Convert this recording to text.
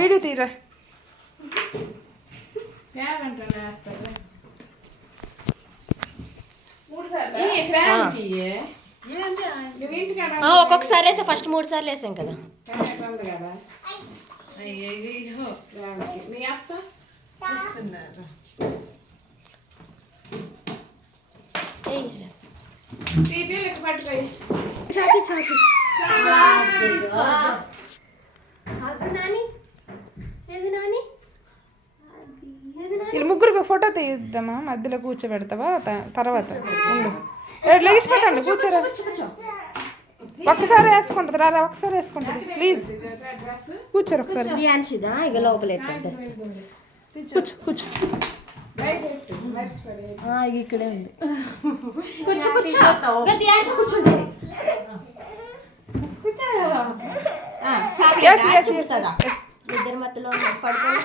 Video తీరా ఒక్కొక్కసారి వేసా ఫస్ట్ 3 సార్లు వేసాం కదా. ముగ్గురికి ఫోటో తీద్దామా? మధ్యలో కూర్చోబెడతావా? తర్వాత ఉండు, లెగిసి పెట్టండి, కూర్చోరా. ఒక్కసారి వేసుకుంటుంది రా, ఒక్కసారి వేసుకుంటుంది ప్లీజ్. కూర్చోరు ఒకసారి. కూర్చో కూర్చో, ఇక్కడే ఉంది. ఇద్దరి మధ్యలో పడుకొని